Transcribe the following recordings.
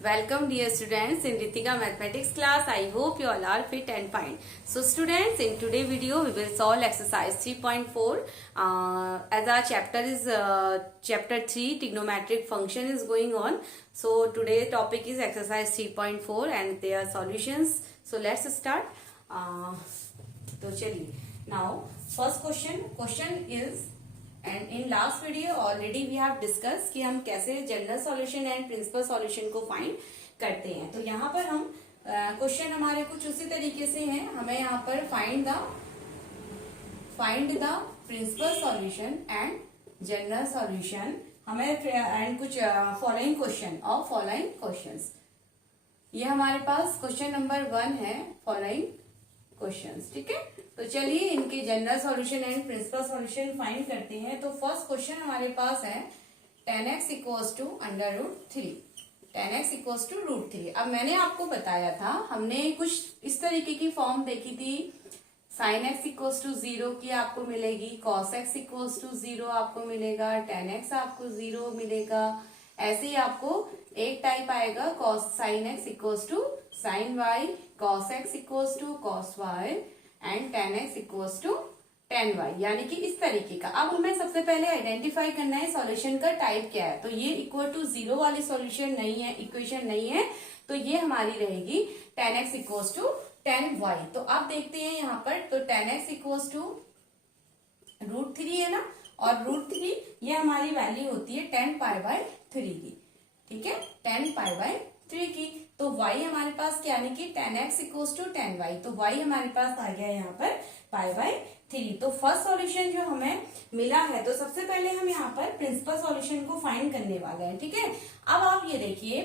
Welcome dear students in Ritika mathematics class. I hope you all are fit and fine. So students, in today video we will solve exercise 3.4 as our chapter is chapter 3 trigonometric function is going on. So today topic is exercise 3.4 and their solutions. So let's start. तो चलिए now first question is and in last video already we have discussed कि हम कैसे general solution and principal solution को find करते हैं। तो यहाँ पर हम क्वेश्चन हमारे कुछ उसी तरीके से हैं। हमें यहाँ पर find the principal solution and general solution हमें एंड कुछ फॉलोइंग क्वेश्चंस ये हमारे पास क्वेश्चन नंबर 1 है फॉलोइंग क्वेश्चंस। ठीक है, तो चलिए इनके general solution and principal solution find करते हैं। तो फर्स्ट क्वेश्चन हमारे पास है 10x equals to under root 3। 10x equals to root 3। अब मैंने आपको बताया था, हमने कुछ इस तरीके की फॉर्म देखी थी। sin x इक्वल्स टू 0 की आपको मिलेगी, cos x इक्वल्स टू 0 आपको मिलेगा, tan x आपको 0 मिलेगा। ऐसे ही आपको एक टाइप आएगा sin x equals to sin y, cos x equals to cos y and tan x equals to tan y, यानी कि इस तरीके का। अब हमें सबसे पहले आइडेंटिफाई करना है सॉल्यूशन का टाइप क्या है। तो ये इक्वल टू 0 वाली सॉल्यूशन नहीं है, इक्वेशन नहीं है, तो ये हमारी रहेगी tan x equals to tan y। तो आप देखते हैं यहाँ पर, तो tan x equals to root 3 है ना, और रूट 3 ये हमारी वैल्यू होती है 10 पाई बाय 3 की। ठीक है, 10 पाई बाय 3 की। तो y हमारे पास क्या, यानी कि tan x equals to tan y, तो y हमारे पास आ गया यहाँ पर पाई बाय 3। तो फर्स्ट सॉल्यूशन जो हमें मिला है, तो सबसे पहले हम यहाँ पर प्रिंसिपल सॉल्यूशन को फाइंड करने वाले हैं। ठीक है, अब आप ये देखिए,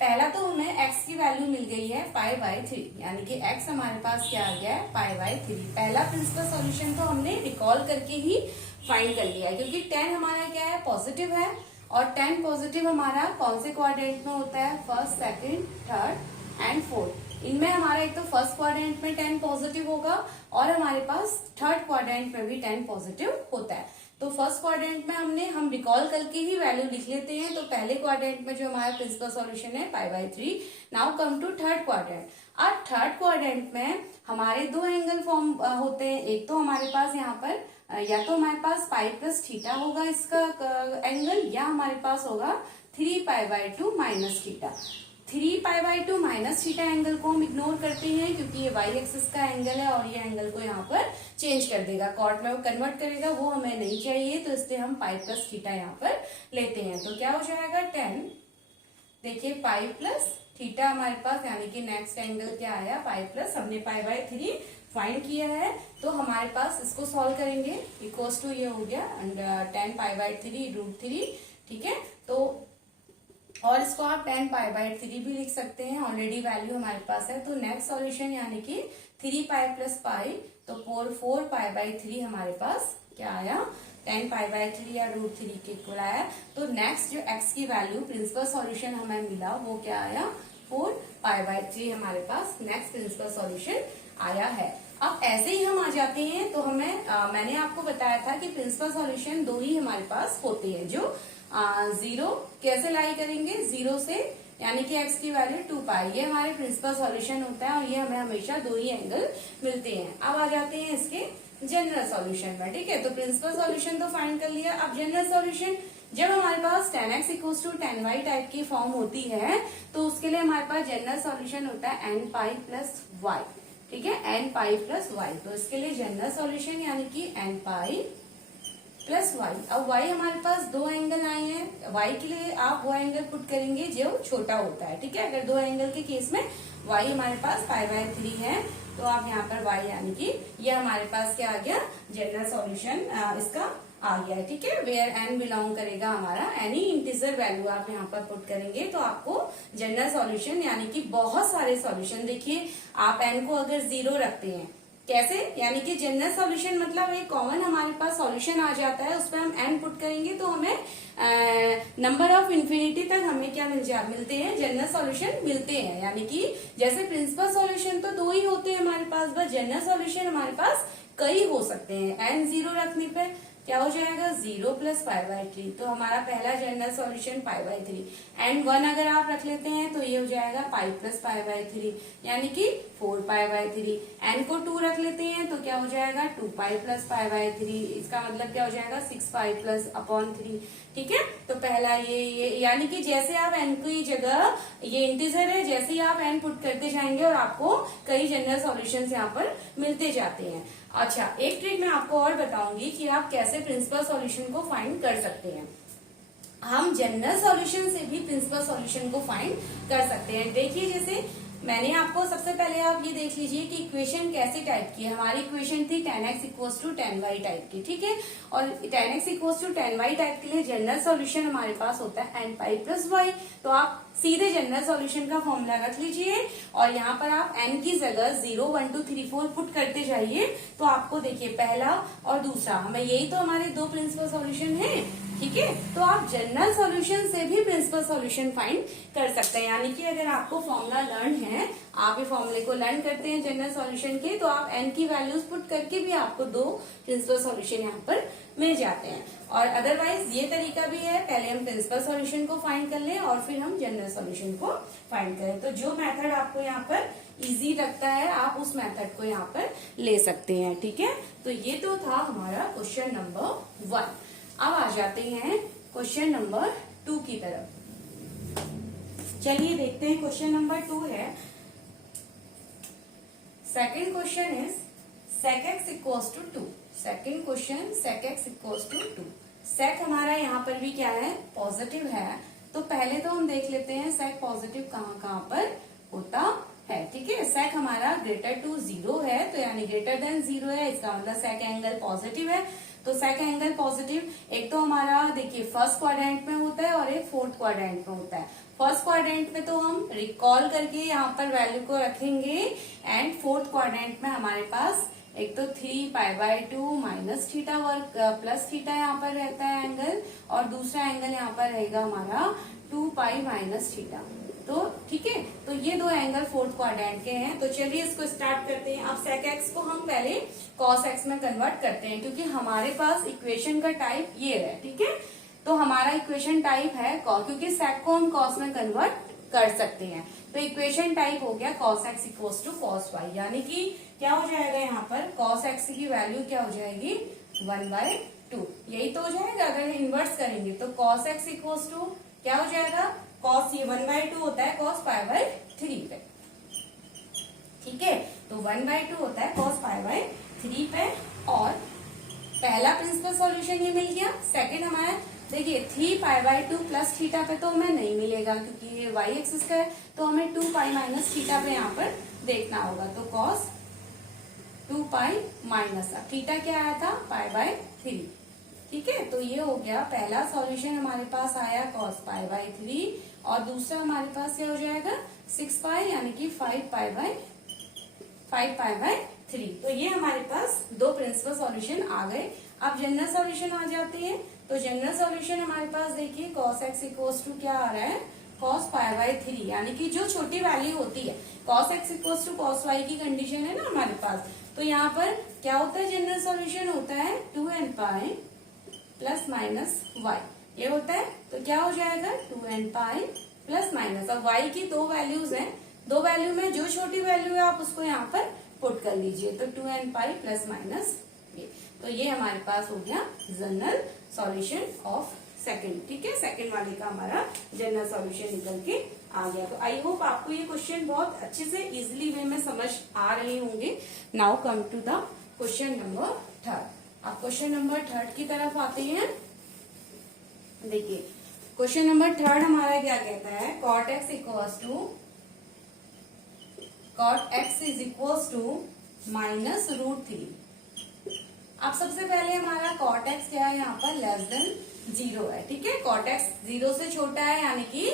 पहला तो हमें x की वैल्यू मिल गई है पाई बाय 3, यानी कि x हमारे पास क्या आ गया है पाई बाय 3। पहला प्रिंसिपल सॉल्यूशन तो हमने रिकॉल करके ही फाइंड कर लिया है, क्योंकि 10 हमारा क्या है पॉजिटिव है, और 10 पॉजिटिव हमारा कौन से क्वाड्रेंट में होता है, first, second, third and fourth. इनमें हमारा एक तो फर्स्ट क्वाड्रेंट में 10 पॉजिटिव होगा, और हमारे पास थर्ड क्वाड्रेंट में भी 10 पॉजिटिव होता है। तो फर्स्ट क्वाड्रेंट में हम रिकॉल करके ही वैल्यू लिख लेते हैं। तो पहले क्वाड्रेंट में जो हमारा प्रिंसिपल सॉल्यूशन है pi by 3। Now come to third quadrant. अब थर्ड क्वाड्रेंट में हमारे दो एंगल फॉर्म होते हैं। एक तो हमारे पास यहाँ पर या तो हमारे पास पाई प्लस थीटा होगा इसका एंगल, या हमारे पास होगा 3 pi by 2 minus theta. 3 pi by 2 minus theta angle को हम इग्नोर करते हैं, क्योंकि ये y एक्सिस का एंगल है और ये एंगल को यहाँ पर चेंज कर देगा, कॉट में वो कन्वर्ट करेगा, वो हमें नहीं चाहिए। तो इसलिए हम पाई प्लस थीटा यहाँ पर लेते हैं। तो क्या हो जाएगा 10, देखिए पाई प्लस थीटा हमारे पास, यानी कि नेक्स्ट एंगल क्या आया पाई प्लस, हमने पाई बाय 3 फाइंड किया है। तो हमारे पास इसको सॉल्व करेंगे, इक्वल्स टू ये हो गया 10 पाई बाय 3 रूट 3। ठीक है, तो और इसको आप 10 पाई बाय 3 भी लिख सकते हैं, ऑलरेडी वैल्यू हमारे पास है। तो नेक्स्ट सॉल्यूशन यानी कि 3 पाई प्लस पाई, तो 4 पाई बाय 3 हमारे पास क्या आया 10 पाई बाय 3 या रूट 3 के इक्वल आया। तो नेक्स्ट जो x की वैल्यू प्रिंसिपल सॉल्यूशन हमें मिला वो क्या आया 4 पाई बाय 3 हमारे पास नेक्स्ट प्रिंसिपल सॉल्यूशन आया है। अब ऐसे ही हम आ जाते हैं, तो हमें मैंने आपको बताया था कि प्रिंसिपल सॉल्यूशन दो ही हमारे पास होते हैं, जो 0 कैसे लाई करेंगे 0 से, यानी कि x की वैल्यू 2 पाई, ये हमारे प्रिंसिपल सॉल्यूशन होता है, और ये हमें हमेशा दो ही एंगल मिलते हैं। अब आ जाते हैं इसके जनरल सॉल्यूशन में। ठीक है, तो प्रिंसिपल सॉल्यूशन तो फाइंड कर लिया। अब जनरल सॉल्यूशन, जब हमारे पास tan x equals to tan y type की फॉर्म होती है, तो उसके लिए हमारे पास जनरल सॉल्यूशन होता है n पाई प्लस y। ठीक है, n पाई प्लस y। तो इसके लिए जनरल सॉल्यूशन यानी कि n पाई प्लस y। अब y हमारे पास दो एंगल आए हैं, y के लिए आप वो एंगल पुट करेंगे जो छोटा होता है। ठीक है, अगर दो एंगल के केस में y हमारे पास पाई बाय 3 है, तो आप यहाँ पर y यानी कि ये हमारे पास क्या आ गया जनरल सॉल्यूशन इसका आ गया है। ठीक है, वेयर n बिलोंग करेगा हमारा एनी इंटीजर वैल्यू आप यहाँ पर पुट करेंगे, तो आपको जनरल सॉल्यूशन यानी कि बहुत सारे सॉल्यूशन, देखिए आप n को अगर 0 रखते हैं कैसे, यानी कि जनरल सॉल्यूशन मतलब एक कॉमन हमारे पास सॉल्यूशन आ जाता है, उस पर हम n पुट करेंगे तो हमें नंबर ऑफ इन्फिनिटी तक हमें क्या मिलते हैं जनरल सॉल्यूशन मिलते हैं। यानी कि जैसे प्रिंसिपल सॉल्यूशन तो दो ही होते हैं हमारे पास, बस जनरल सॉल्यूशन हमारे पास कई हो सकते हैं n 0 रखने पे। क्या हो जाएगा 0 प्लस पाई बाई 3। तो हमारा पहला general solution pi by 3 and 1 अगर आप रख लेते हैं तो ये हो जाएगा पाई प्लस पाई बाई 3 यानी कि 4 पाई बाई 3। एन को 2 रख लेते हैं तो क्या हो जाएगा 2 पाई प्लस पाई बाई 3। इसका मतलब क्या हो जाएगा 6 पाई प्लस अपॉन 3। ठीक है, तो पहला ये यानी कि जैसे आप एन की जगह, ये इंटीजर है, जैसे ही आप एन पुट करते जाएंगे और आपको कई जनरल सॉल्यूशंस यहाँ पर मिलते जाते हैं। अच्छा, एक ट्रिक मैं आपको और बताऊंगी कि आप कैसे प्रिंसिपल सॉल्यूशन को फाइंड कर सकते हैं। हम जनरल सॉल्यूशन से भी प्रिंसिपल सॉल्यूशन को फाइंड कर सकते हैं। देखिए, जैसे मैंने आपको सबसे पहले आप ये देख लीजिए कि इक्वेशन कैसी टाइप की है। हमारी इक्वेशन थी tan x equals to tan y type की। ठीक है, और tan x equals to tan y type के लिए जनरल सॉल्यूशन हमारे पास होता है n पाई प्लस y। तो आप सीधे जनरल सॉल्यूशन का फॉर्मूला रख लीजिए और यहाँ पर आप n की जगह 0 1 2 3 4 पुट करते जाइए। तो आपको देखिए पहला और दूसरा, हमें यही तो हमारे दो प्रिंसिपल सॉल्यूशन है। ठीक है, तो आप जनरल सॉल्यूशन से भी प्रिंसिपल सॉल्यूशन फाइंड कर सकते हैं। यानी कि अगर आपको फॉर्मूला लर्न है, आप ये फॉर्मूले को लर्न करते हैं जनरल सॉल्यूशन के, तो आप n की वैल्यूज पुट करके भी आपको दो प्रिंसिपल सॉल्यूशन यहाँ पर मिल जाते हैं। और अदरवाइज ये तरीका भी है, पहले हम प्रिंसिपल सॉल्यूशन को फाइंड कर लें और फिर हम जनरल सॉल्यूशन को फाइंड करें। तो जो मेथड आपको यहाँ पर इजी लगता है आप उस मेथड को यहाँ पर ले सकते हैं। ठीक है, तो ये तो था हमारा क्वेश्चन नंबर 1। अब आ जाते हैं क्वेश्चन नंबर 2 की तरफ। चलिए देखते हैं, क्वेश्चन नंबर 2 है, second question is sec x equals to 2। Second question sec x equals to 2। sec हमारा यहाँ पर भी क्या है, पॉजिटिव है। तो पहले तो हम देख लेते हैं sec पॉजिटिव कहाँ कहाँ पर होता है। ठीक है, sec हमारा ग्रेटर टू 0 है, तो यानी ग्रेटर देन 0 है, इसका मतलब sec एंगल पॉजिटिव है। तो sec एंगल पॉजिटिव एक तो हमारा देखिए फर्स्ट क्वाड्रेंट में होता है और एक फोर्थ क्वाड्रेंट में होता है। फर्स्ट क्वाड्रेंट में तो हम रिकॉल करके यहाँ पर वैल्यू को रखेंगे एंड फोर्थ क्वाड्रेंट में हमारे पास एक तो 3 पाई बाई 2 माइनस थीटा वर्ग प्लस थीटा यहाँ पर रहता है एंगल, और दूसरा एंगल यहाँ पर रहेगा हमारा 2 पाई माइनस थीटा। तो ठीक है, तो ये दो एंगल फोर्थ क्वाड्रेंट के हैं। तो चलिए इसको स्टार्ट करते हैं। अब sec x को हम पहले cos x में कन्वर्ट करते हैं, क्योंकि हमारे पास इक्वेशन का टाइप ये है। ठीक है, तो हमारा इक्वेशन टाइप है क्योंकि sec को हम cos में कन्वर्ट कर सकते हैं, तो इक्वेशन टाइप हो गया cos x equals to cos y। यानी कि क्या हो जाएगा यहाँ पर cos x की वैल्यू क्या हो जाएगी 1/2। यही तो हो जाएगा अगर इन्वर्स करेंगे तो cos x इक्वल्स टू क्या हो जाएगा, cos ये 1/2 होता है cos पाई बाई 3 पे। ठीक है, तो 1/2 होता है cos पाई बाई 3 पे। और पहला प्रिंसिपल सॉल्यूशन ये मिल गया। सेकंड हमारा देखिए 3 पाई बाई 2 प्लस थीटा पे तो हमें नहीं मिलेगा क्योंकि ये y एक्सिस का है, तो हमें 2 पाई माइनस थीटा पे यहाँ पर देखना होगा। तो cos 2 पाई माइनस थीटा क्या आया था पाई बाई 3। ठीक है, तो ये हो गया पहला सॉल्यूशन हमारे पास आया cos पाई बाई 3, और दूसरा हमारे पास क्या हो जाएगा 6 पाई यानी कि 5 पाई बाई 3। तो ये हमारे पास दो प्रिंसिपल सॉल्यूशन आ गए। अब जनरल सॉल्यूशन आ जाते हैं। तो जनरल सॉल्यूशन हमारे पास देखिए cos x इक्वल्स टू क्या आ रहा है cos पाई बाई 3, यानी कि जो छोटी वैल्यू होती है cos x equals to cos y की कंडीशन है ना हमारे पास। तो यहाँ पर क्या होता है, जनरल सॉल्यूशन होता है 2n pi plus minus y, ये होता है। तो क्या हो जाएगा 2n पाई प्लस माइनस, अब y की दो वैल्यूज हैं, दो वैल्यू में जो छोटी वैल्यू है आप उसको यहाँ पर पुट कर लीजिए। तो 2n पाई प्लस माइनस ये, तो ये हमारे पास हो गया जनरल सॉल्यूशन ऑफ सेकंड। ठीक है, सेकंड वाले का हमारा जनरल सॉल्यूशन निकल के आ गया। तो आई होप आपको ये क्वेश्चन बहुत अच्छे से इजिली वे में समझ आ रहे होंगे। Now come to the question number 3। अब क्वेश्चन नंबर 3 की तरफ आते हैं। देखिए क्वेश्चन नंबर 3 हमारा क्या कहता है, cot x equals to cot x is equals to minus √3। अब सबसे पहले हमारा cot x क्या है, यहाँ पर लेस देन 0 है। ठीक है, cot x 0 से छोटा है यानी कि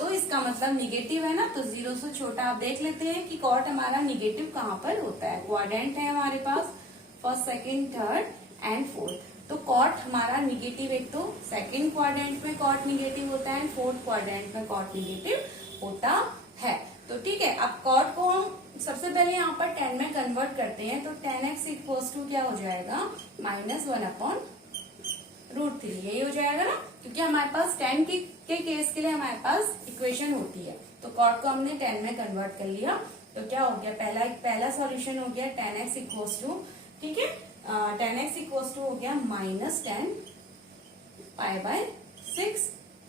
तो इसका मतलब निगेटिव है ना, तो 0 से छोटा। आप देख लेते हैं कि cot हमारा निगेटिव कहाँ पर होता है, क्वाड्रेंट है हमारे पास first second third and fourth. तो cot हमारा निगेटिव, एक तो सेकंड क्वाड्रेंट में cot निगेटिव होता है, फोर्थ क्वाड्रेंट में cot निगेटिव होता है। तो ठीक है, अब cot को हम सबसे पहले यहाँ पर tan में कन्वर्ट करते हैं। तो tan x इक्वल्स टू क्या हो जाएगा -1/2। √3 यही हो जाएगा ना, क्योंकि हमारे पास 10 के केस के लिए हमारे पास इक्वेशन होती है। तो कॉट को हमने 10 में कन्वर्ट कर लिया। तो क्या हो गया, पहला सॉल्यूशन हो गया 10x इक्वल्स टू, ठीक है, 10x इक्वल्स टू हो गया -10 π/6,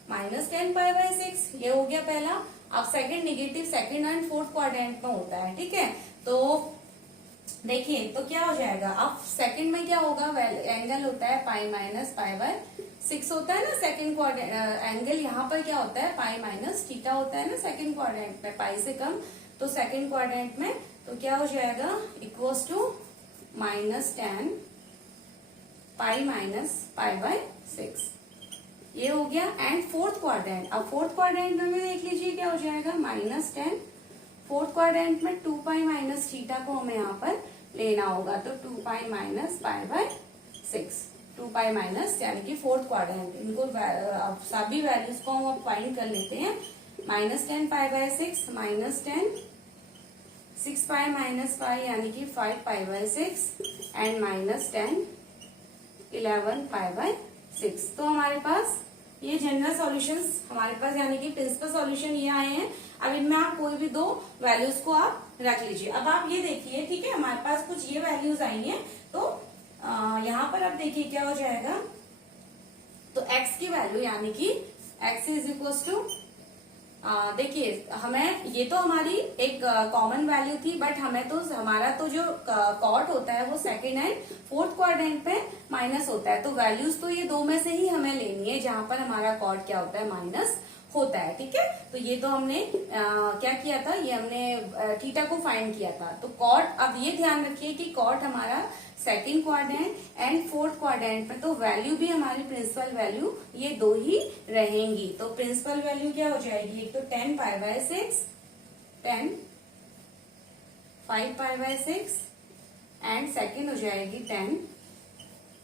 -10 π/6 ये हो गया पहला। अब second negative second and fourth quadrant में होता है, ठीक है। तो देखिए तो क्या हो जाएगा, अब सेकंड में क्या होगा, एंगल होता है π-π/6 होता है ना सेकंड क्वाड्रेंट, एंगल यहाँ पर क्या होता है π-θ होता है ना सेकंड क्वाड्रेंट में, पाई से कम। तो सेकंड क्वाड्रेंट में तो क्या हो जाएगा, इक्वल्स टू -10 π-π/6 ये हो गया। एंड फोर्थ क्वाड्रेंट, अब फोर्थ क्वाड्रेंट में भी देख लीजिए क्या हो जाएगा, -10, फोर्थ क्वाड्रेंट में 2π-θ को हमें यहाँ पर लेना होगा। तो 2π-π/6, 2π- यानी कि फोर्थ क्वाड्रेंट, इनको सभी वैल्यूज को हम फाइंड कर लेते हैं। -10 π/6, -10 6π-π यानी कि 5π/6 एंड -10 11 π/6। तो हमारे पास ये जनरल सॉल्यूशंस हमारे पास यानी कि प्रिंसिपल सॉल्यूशन ये आए हैं। अब इनमें आप कोई भी दो वैल्यूज को आप रख लीजिए। अब आप ये देखिए, ठीक है, हमारे पास कुछ ये वैल्यूज आई हैं। तो यहाँ पर आप देखिए क्या हो जाएगा, तो x की वैल्यू यानी कि x इज इक्वल टू, देखिए हमें ये तो हमारी एक कॉमन वैल्यू थी, बट हमें तो हमारा तो जो कॉट होता है वो सेकंड एंड फोर्थ क्वाड्रेंट पे माइनस होता है। तो वैल्यूज तो ये दो में से ही हमें लेनी है जहां पर हमारा कॉट क्या होता है, माइनस होता है, ठीक है। तो ये तो हमने क्या किया था, ये हमने थीटा को फाइंड किया था। तो कॉट, अब ये ध्यान रखिए कि कॉट हमारा second quadrant and fourth quadrant में, तो वैल्यू भी हमारी प्रिंसिपल वैल्यू ये दो ही रहेंगी। तो प्रिंसिपल वैल्यू क्या हो जाएगी, एक तो 10 π/6, 10 5π/6 एंड सेकंड हो जाएगी 10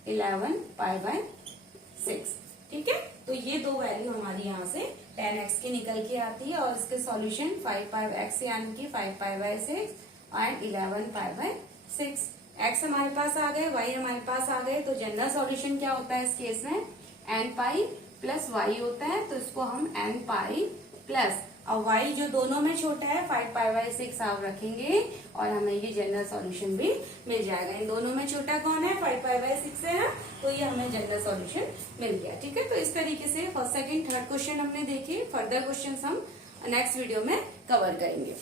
11 π/6, ठीक है। तो ये दो वैल्यू हमारी यहाँ से 10x की निकल के आती है और इसके सॉल्यूशन 5π/x यानी कि 5π/6 एंड 11 π/6। x हमारे पास आ गए, y हमारे पास आ गए। तो जनरल सॉल्यूशन क्या होता है इस केस में, n π + y होता है। तो इसको हम n π प्लस, और y जो दोनों में छोटा है 5π/6 आप रखेंगे और हमें ये जनरल सॉल्यूशन भी मिल जाएगा। इन दोनों में छोटा कौन है, 5π/6 है ना, तो ये हमें जनरल सॉल्यूशन मिल गया, ठीक है। तो इस तरीके से फर्स्ट सेकंड थर्ड क्वेश्चन हमने देखे। फर्दर क्वेश्चन हम नेक्स्ट वीडियो में कवर करेंगे।